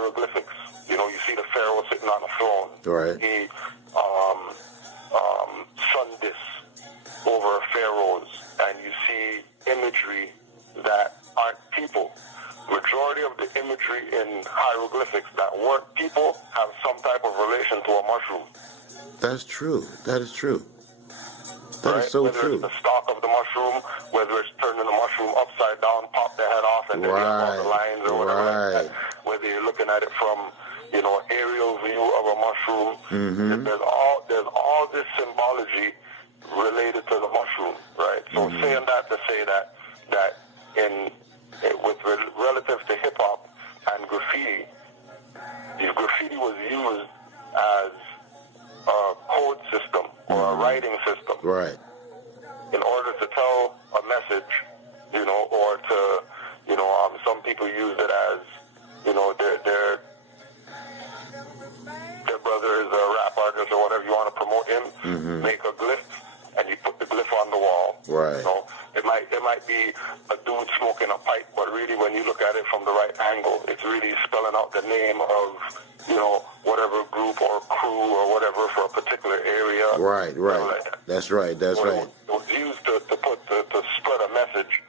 hieroglyphics. You know, you see the pharaoh sitting on a throne. Right. He sun disk over pharaohs, and you see imagery that aren't people. Majority of the imagery in hieroglyphics that weren't people have some type of relation to a mushroom. That's true. That is true. That is so whether true. It's the stalk of the mushroom, whether it's turning the mushroom upside down, pop the head off, and then you have all the lines or whatever like that. Whether you're looking at it from, you know, aerial view of a mushroom, there's all this symbology related to the mushroom, right? So saying that to say that relative to hip hop and graffiti, if graffiti was used as a code system or a writing system, right, in order to tell a message, you know, or to, you know, some people use it as, you know, their brother is a rap artist or whatever, you want to promote him, make a glyph, and you put the glyph on the wall. Right. You know, it might be a dude smoking a pipe, but really when you look at it from the right angle, it's really spelling out the name of, you know, whatever group or crew or whatever for a particular area. Right, right. Like that. That's right, that's right. It was used to spread a message,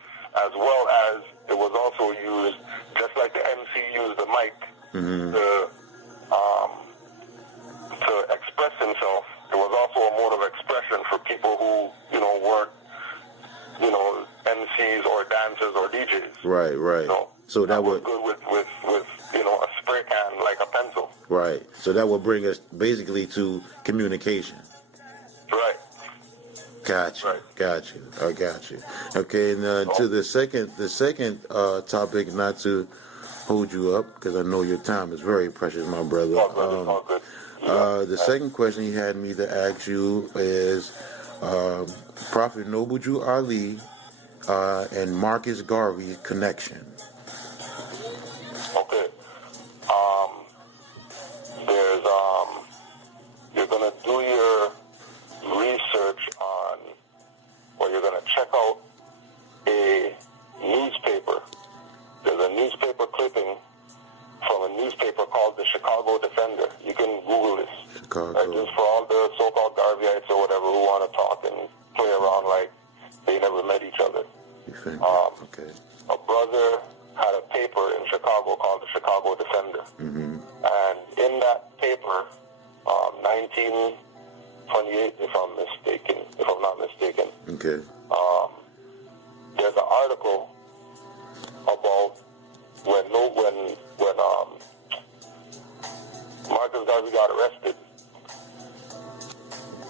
as well as it was also used, just like the MC used the mic to express himself. It was also a mode of expression for people who, you know, weren't, you know, MCs or dancers or DJs. Right, right. You know, so that would good with you know, a spray can like a pencil. Right. So that would bring us basically to communication. Right. Got you. Right. Got you. I got you. Okay, and to the second topic, not to hold you up because I know your time is very precious, my brother. All good. The second question he had me to ask you is Prophet Nobuju Ali and Marcus Garvey's connection. Okay. There's you're gonna do your research on, or you're gonna check out a newspaper. There's a newspaper clipping from a newspaper called the Chicago Defender. You can Google this. Chicago. Right, just for all the so-called Garveyites or whatever who want to talk and play around like they never met each other. Okay. A brother had a paper in Chicago called the Chicago Defender. And in that paper, 1928, if I'm not mistaken. Okay. There's an article about when Marcus Garvey got arrested,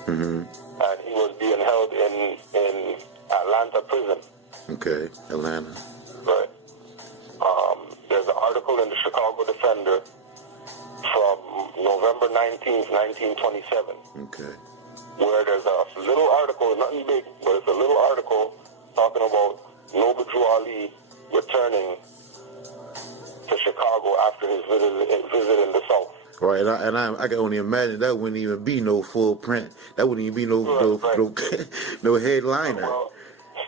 and he was being held in Atlanta prison. Okay, Atlanta. Right. There's an article in the Chicago Defender from November 19th, 1927. Okay. Where there's a little article, nothing big, but it's a little article talking about Nobuju Ali returning to Chicago after his visit in the South. Right, and I can only imagine that wouldn't even be no full print. That wouldn't even be no headliner.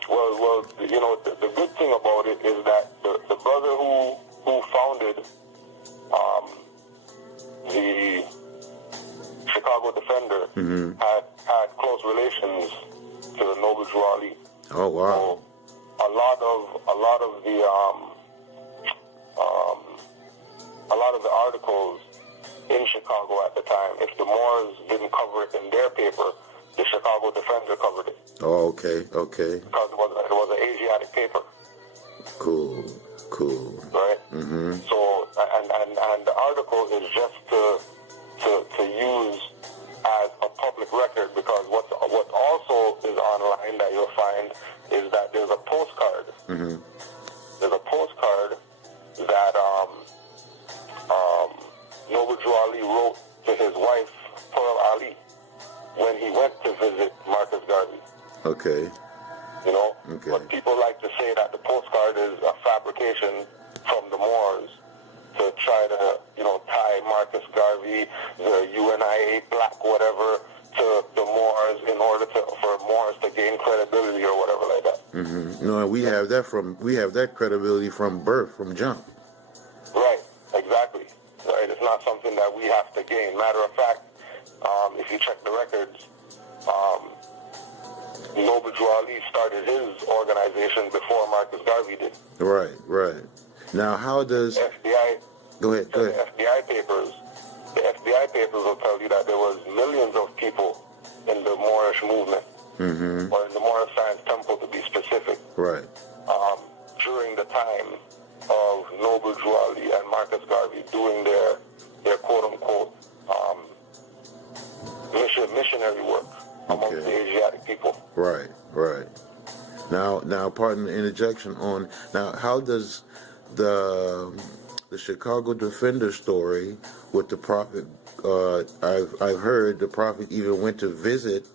Well, you know, the good thing about it is that the brother who founded the Chicago Defender had close relations to the Nobuju Ali. Oh wow! So a lot of the articles in Chicago at the time, if the Moors didn't cover it in their paper, the Chicago Defender covered it. Oh, okay. Because it was an Asiatic paper. Cool. Right. So, and the article is just to use as a public record, because what also is online that you'll find is that there's a postcard. There's a postcard that Nobuju Ali wrote to his wife Pearl Ali when he went to visit Marcus Garvey. Okay. You know, okay. But people like to say that the postcard is a fabrication from the Moors to try to, you know, tie Marcus Garvey, the UNIA black whatever, to the Moors in order for Moors to gain credibility or whatever like that. No, we have that credibility from birth, from jump. Right, exactly. not something that we have to gain. Matter of fact, if you check the records, Nobuju Ali started his organization before Marcus Garvey did. Right, right. Now, how does FBI? Go ahead. The FBI papers will tell you that there was millions of people in the Moorish movement, or in the Moorish Science Temple to be specific. Right. During the time of Nobuju Ali and Marcus Garvey doing their quote-unquote missionary work amongst the Asiatic people. Right, right. Now, pardon the interjection on. Now, how does the Chicago Defender story with the Prophet? I've heard the Prophet even went to visit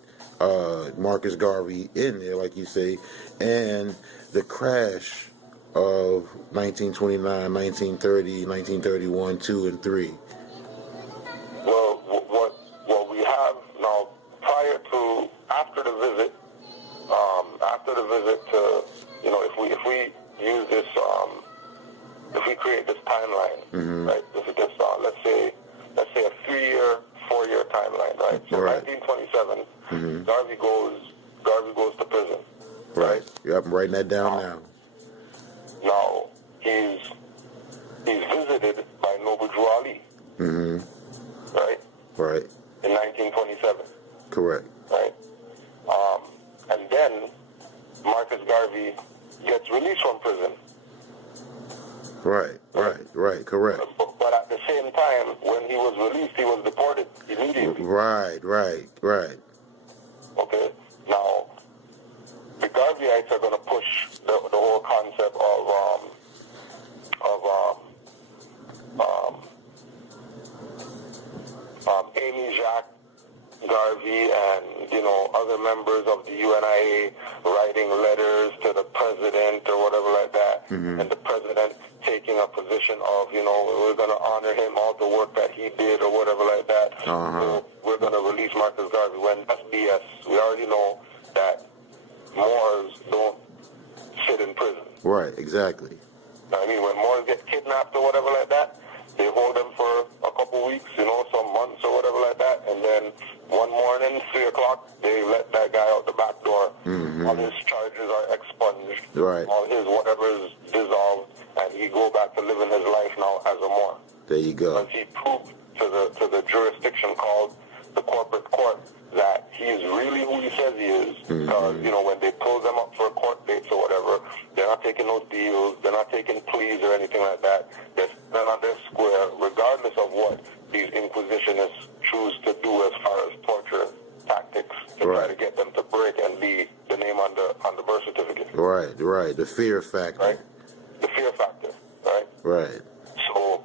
Marcus Garvey in there, like you say, and the crash of 1929, 1930, 1931, 2 and 3. Well, what we have now, after the visit to, if we use this, if we create this timeline, right? Let's say a 4-year timeline, right? So 1927, Garvey goes to prison, right? Yep, I'm writing that down now. Now he's visited by Nobuju Ali, right? Right. In 1927. Correct. Right. And then Marcus Garvey gets released from prison. Right. Correct. But at the same time, when he was released, he was deported immediately. Right. Okay. Now, the Garveyites are going to push the whole concept of Amy Jacques Garvey and other members of the UNIA writing letters to the president or whatever like that, and the president taking a position of we're going to honor him, all the work that he did or whatever like that. So we're going to release Marcus Garvey, when that's BS. We already know that Moors don't sit in prison. Right. Exactly. I mean, when Moors get kidnapped or whatever like that, they hold them for a couple weeks, some months or whatever like that, and then one morning, 3 o'clock, they let that guy out the back door. All his charges are expunged. Right. All his whatever is dissolved, and he go back to living his life now as a Moor. There you go. Because he proved to the jurisdiction called the corporate court that he is really who he says he is. Because, when they pull them up for court dates or whatever, they're not taking no deals, they're not taking pleas or anything like that. They're on their square, regardless of what these inquisitionists choose to do as far as torture tactics to try to get them to break and be the name on the birth certificate. Right. The fear factor. Right? The fear factor, right? Right. So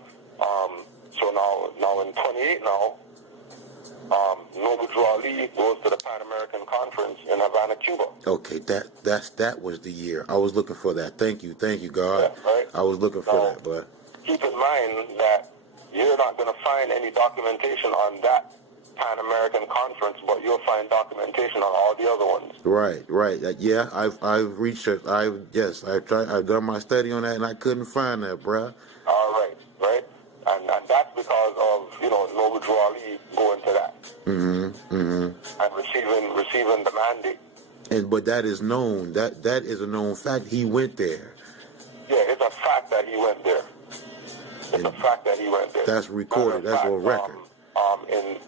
now in 28 now, Nobuju Ali goes to the Pan American Conference in Havana, Cuba. Okay, that was the year. I was looking for that. Thank you, God. Yeah, right? I was looking for that, but keep in mind that you're not going to find any documentation on that Pan American Conference, but you'll find documentation on all the other ones. Right. Yeah, I've researched. I've done my study on that, and I couldn't find that, bruh. All right. And that's because of Nobuju Ali going to that. And receiving the mandate. But that is known. That is a known fact. He went there. Yeah, it's a fact that he went there. That's recorded. That's on record.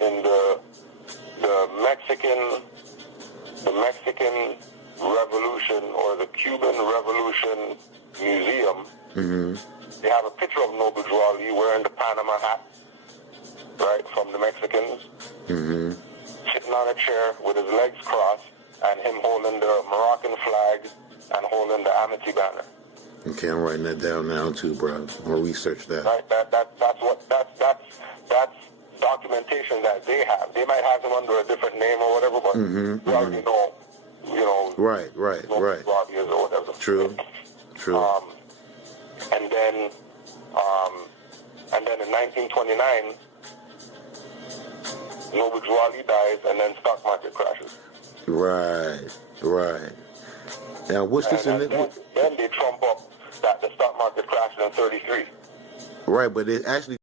In the Mexican Revolution or the Cuban Revolution Museum, they have a picture of Nobuju Ali wearing the Panama hat, right, from the Mexicans, sitting on a chair with his legs crossed, and him holding the Moroccan flag and holding the Amity banner. Okay, I'm writing that down now too, bro. I'm gonna research that. Right, that's documentation that they have. They might have him under a different name or whatever, but we already know, Right. Robbie is or whatever. True. And then in 1929, Nobuju Ali dies, and then stock market crashes. Right. Now, what's this in it? Then they trump up that the stock market crashed in 33. Right, but it actually